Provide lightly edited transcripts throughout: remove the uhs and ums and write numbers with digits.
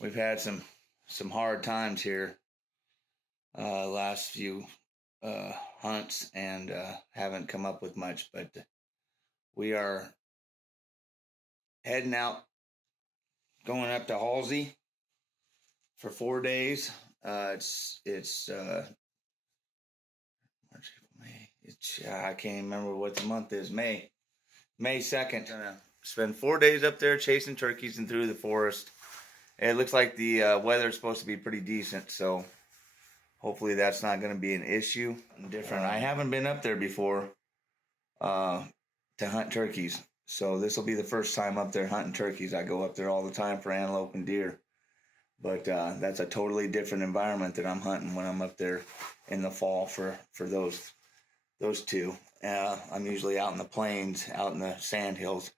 we've had some hard times here last few hunts, and haven't come up with much, but we are heading out, going up to Halsey for 4 days. It's March, May. I can't remember what the month is. May 2nd. Gonna spend 4 days up there chasing turkeys and through the forest. It looks like the weather's supposed to be pretty decent, so hopefully that's not going to be an issue. Different. I haven't been up there before to hunt turkeys, so this will be the first time up there hunting turkeys. I go up there all the time for antelope and deer, but that's a totally different environment that I'm hunting when I'm up there in the fall for those two. I'm usually out in the plains, out in the sand hills,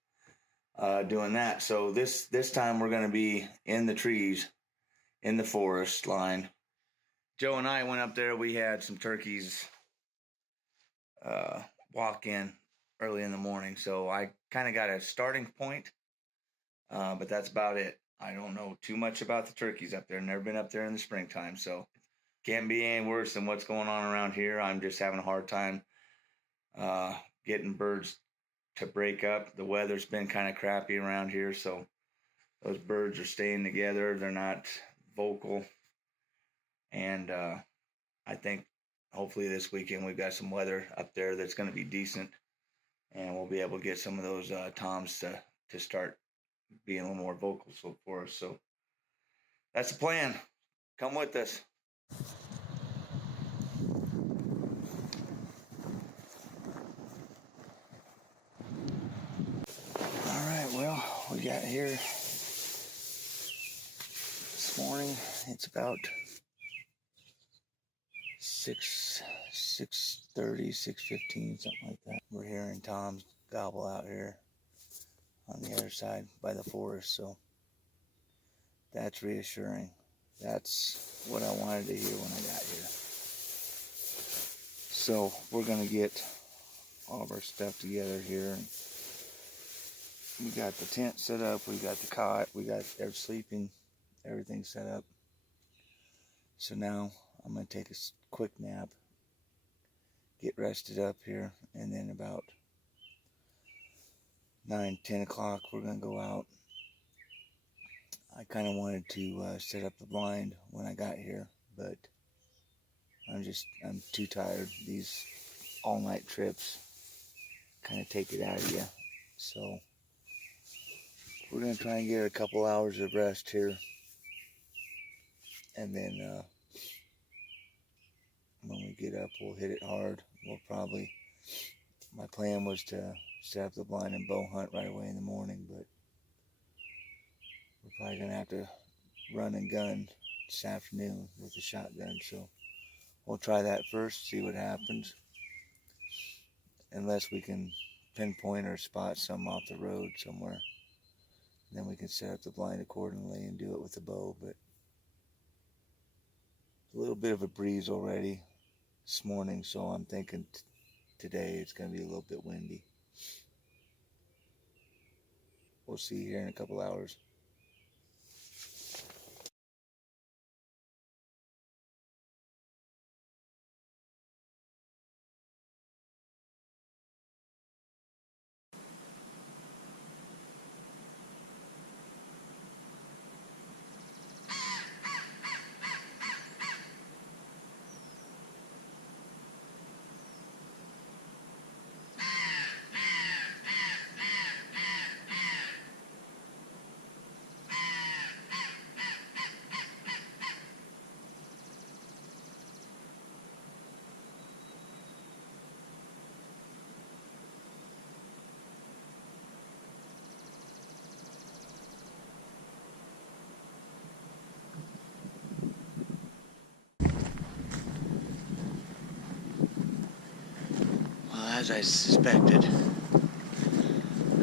doing that. So this time we're going to be in the trees, in the forest line. Joe and I went up there. We had some turkeys walk in early in the morning, so I kind of got a starting point, but that's about it. I don't know too much about the turkeys up there. Never been up there in the springtime, so can't be any worse than what's going on around here. I'm just having a hard time getting birds to break up. The weather's been kind of crappy around here, so those birds are staying together. They're not vocal, and I think hopefully this weekend we've got some weather up there that's going to be decent, and we'll be able to get some of those toms to start being a little more vocal for us. So that's the plan. Come with us. All right, well, we got here this morning. It's about 6:30, 6:15, something like that. We're hearing toms gobble out here on the other side by the forest, so that's reassuring. That's what I wanted to hear when I got here. So we're gonna get all of our stuff together here. We got the tent set up, we got the cot, we got sleeping, everything set up. So now I'm gonna take a quick nap, get rested up here, and then about 9-10 o'clock we're gonna go out. I kind of wanted to set up the blind when I got here, but I'm too tired. These all-night trips kind of take it out of you. So we're going to try and get a couple hours of rest here. And then when we get up, we'll hit it hard. My plan was to set up the blind and bow hunt right away in the morning, but we're probably going to have to run and gun this afternoon with a shotgun. So we'll try that first, see what happens. Unless we can pinpoint or spot some off the road somewhere, then we can set up the blind accordingly and do it with the bow. But a little bit of a breeze already this morning, so I'm thinking today it's going to be a little bit windy. We'll see here in a couple hours. As I suspected,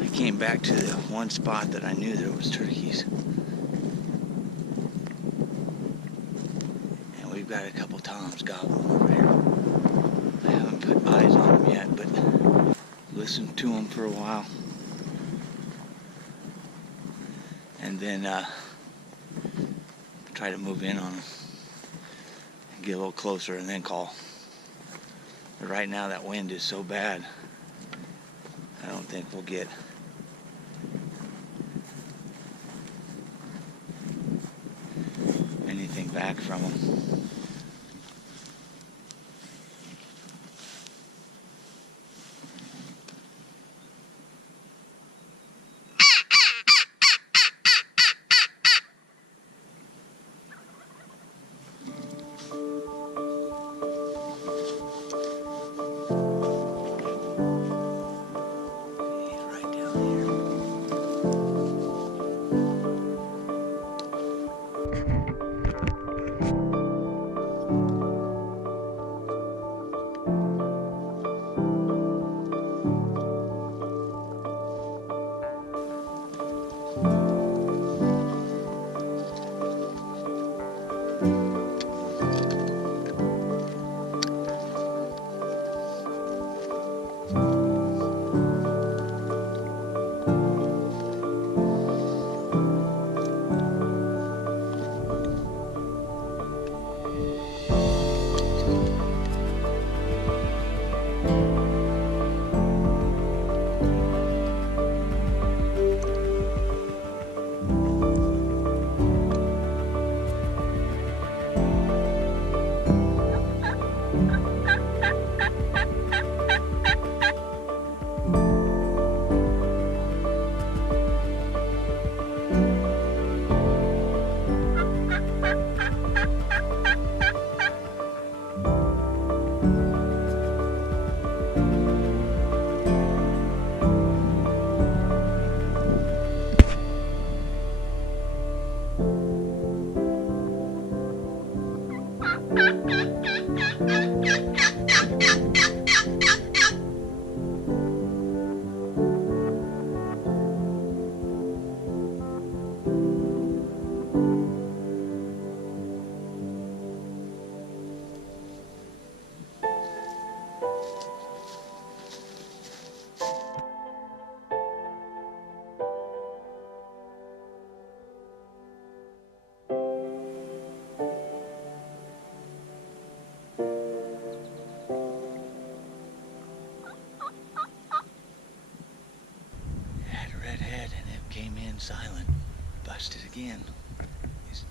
I came back to the one spot that I knew there was turkeys. And we've got a couple toms gobbling over here. I haven't put eyes on them yet, but listened to them for a while. And then try to move in on them. Get a little closer and then call. But right now that wind is so bad, I don't think we'll get anything back from them. Silent, busted again. These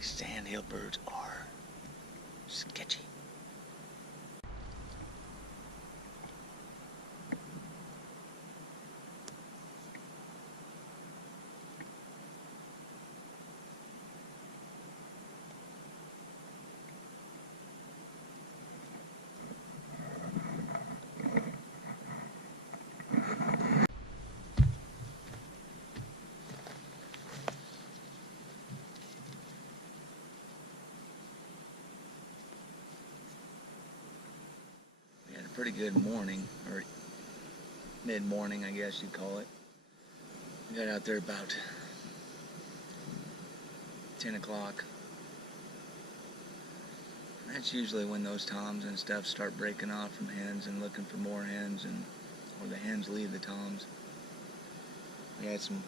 sandhill birds are sketchy. Pretty good morning, or mid-morning, I guess you'd call it. We got out there about 10 o'clock. That's usually when those toms and stuff start breaking off from hens and looking for more hens, or the hens leave the toms. We had some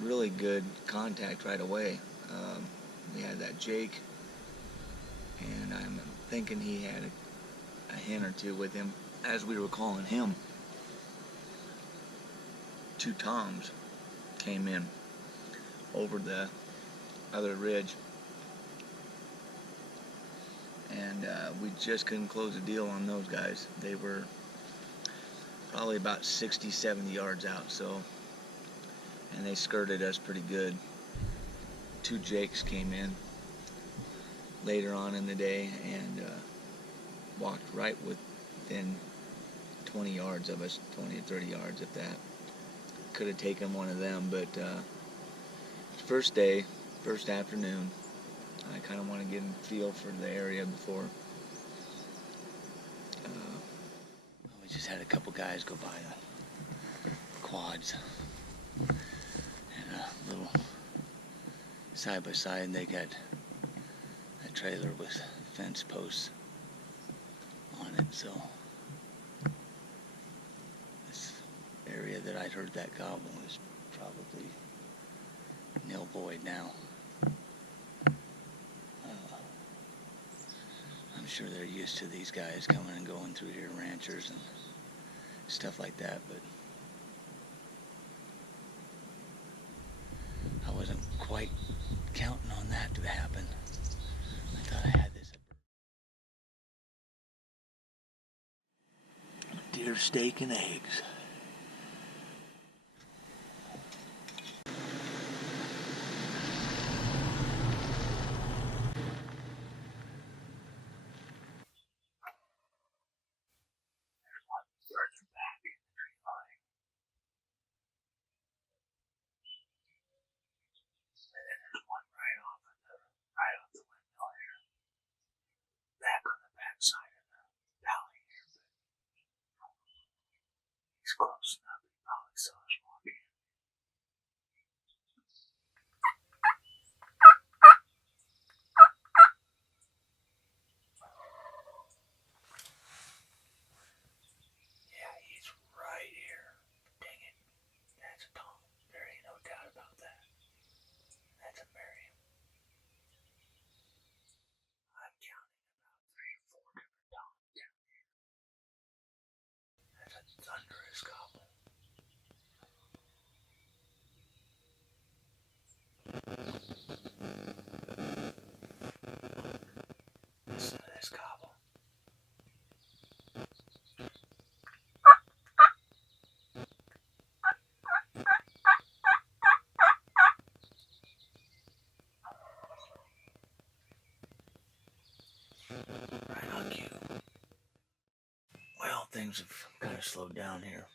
really good contact right away. We had that Jake, and I'm thinking he had a hen or two with him. As we were calling him, 2 toms came in over the other ridge, and we just couldn't close a deal on those guys. They were probably about 60-70 yards out, and they skirted us pretty good. 2 Jakes came in later on in the day and walked right within 20 yards of us, 20 or 30 yards if that. Could have taken one of them, but first day, first afternoon, I kind of want to get a feel for the area before. We just had a couple guys go by the quads and a little side by side, and they got a trailer with fence posts on it, so this area that I'd heard that goblin was probably nil void now. sure they're used to these guys coming and going through here, ranchers and stuff like that, but I wasn't quite counting on that to happen. I thought I had this. Deer steak and eggs. Close enough, he probably saw us walking. Yeah, he's right here. Dang it. That's a Tom. There ain't no doubt about that. That's a Miriam. I'm counting about 3 or 4 different Toms down here. That's a thunderous gobble. Listen to this gobble. Right on cue. Well, things have kind of slowed down here.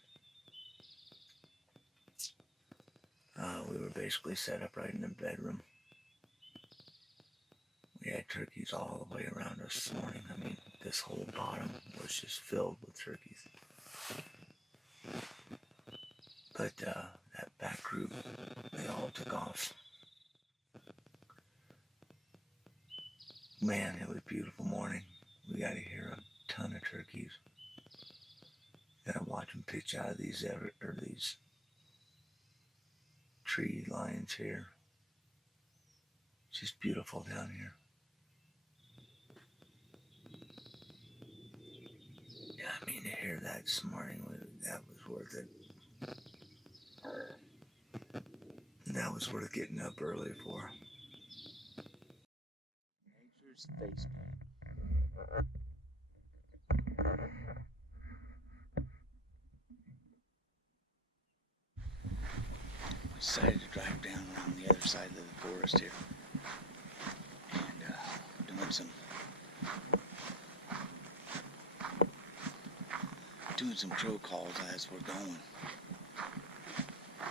We were basically set up right in the bedroom. We had turkeys all the way around us this morning. I mean, this whole bottom was just filled with turkeys. But that back group, they all took off. Man, it was a beautiful morning. We got to hear a ton of turkeys. Got to watch them pitch out of these tree lines here. It's just beautiful down here. Yeah, I mean, to hear that this morning, that was worth it. That was worth getting up early for. Nature's basement. We decided to drive down around the other side of the forest here, and doing some crow calls as we're going.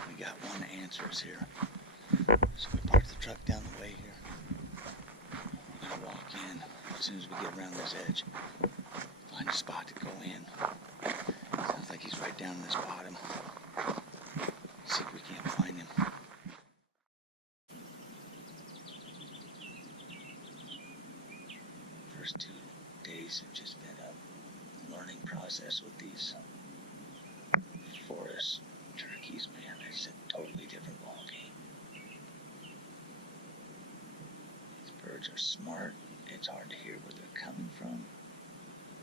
We got one to answer us here, so we parked the truck down the way here. We're gonna walk in as soon as we get around this edge, find a spot to go in. Sounds like he's right down in this bottom. See if we can't find him. First 2 days have just been a learning process with these forest turkeys, man. It's a totally different ball game. These birds are smart. It's hard to hear where they're coming from.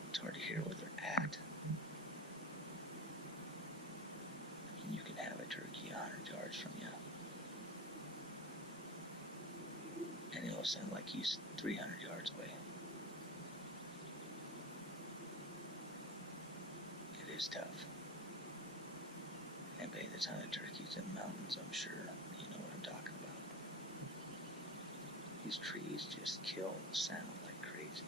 It's hard to hear where they're at. You can have a turkey 100 yards from you, and it'll sound like he's 300 yards away. It is tough. Anybody that's hunted turkeys in the mountains, I'm sure you know what I'm talking about. These trees just kill the sound like crazy.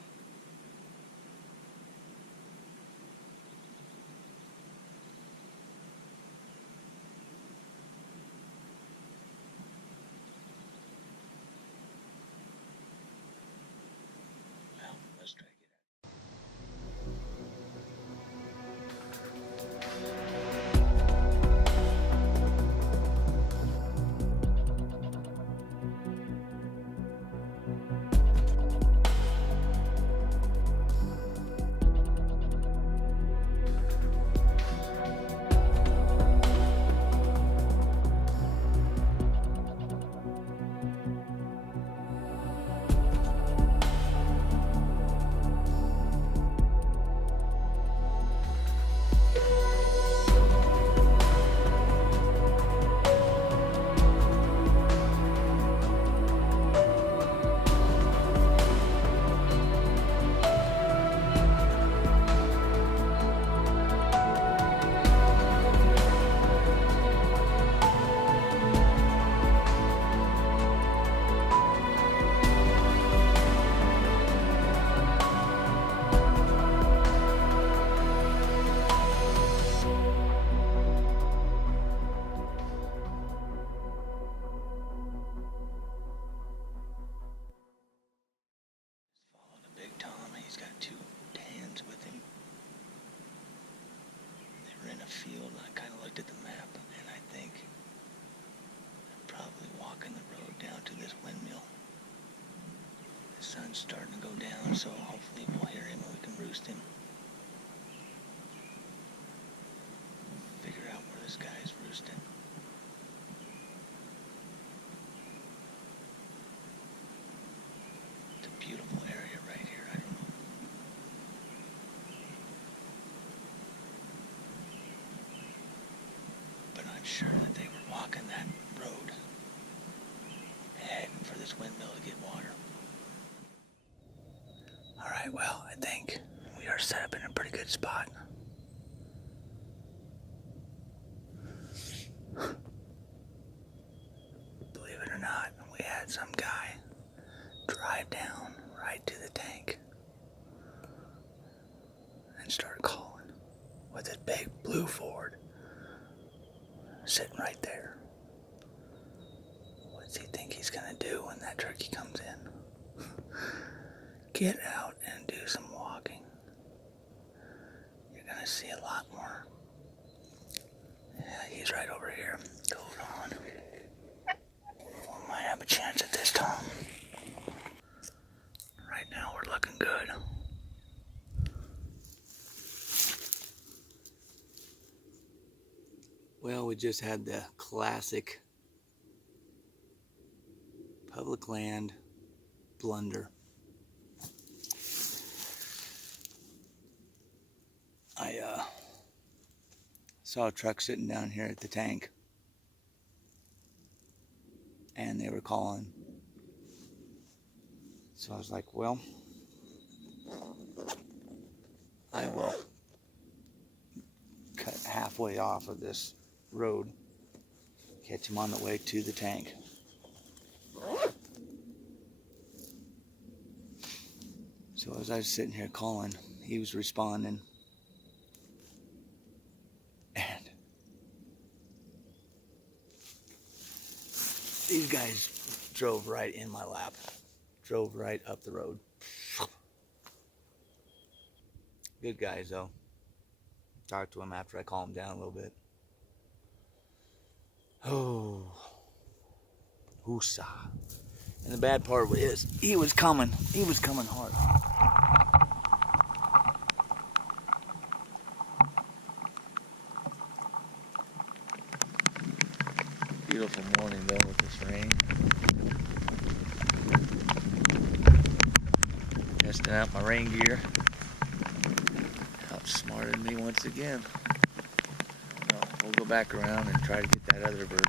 Let's try to get out. sun's starting to go down, so hopefully we'll hear him and we can roost him. Figure out where this guy's roosting. It's a beautiful area right here. I don't know. But I'm sure that they were walking that road, heading for this windmill to get water. Alright, well, I think we are set up in a pretty good spot. Believe it or not, we had some guy drive down right to the tank and start calling with his big blue Ford sitting right there. What does he think he's gonna do when that turkey comes in? Get out and do some walking. You're gonna see a lot more. Yeah, he's right over here. Hold on. We might have a chance at this time. Right now we're looking good. Well, we just had the classic public land blunder. I saw a truck sitting down here at the tank, and they were calling. So I was like, well, I will cut halfway off of this road, catch him on the way to the tank. So as I was sitting here calling, he was responding. And these guys drove right in my lap. Drove right up the road. Good guys though. Talked to him after I calmed him down a little bit. Oh, woosah. And the bad part is, he was coming hard. Beautiful morning though with this rain. Testing out my rain gear. Outsmarted me once again. Well, we'll go back around and try to get that other bird.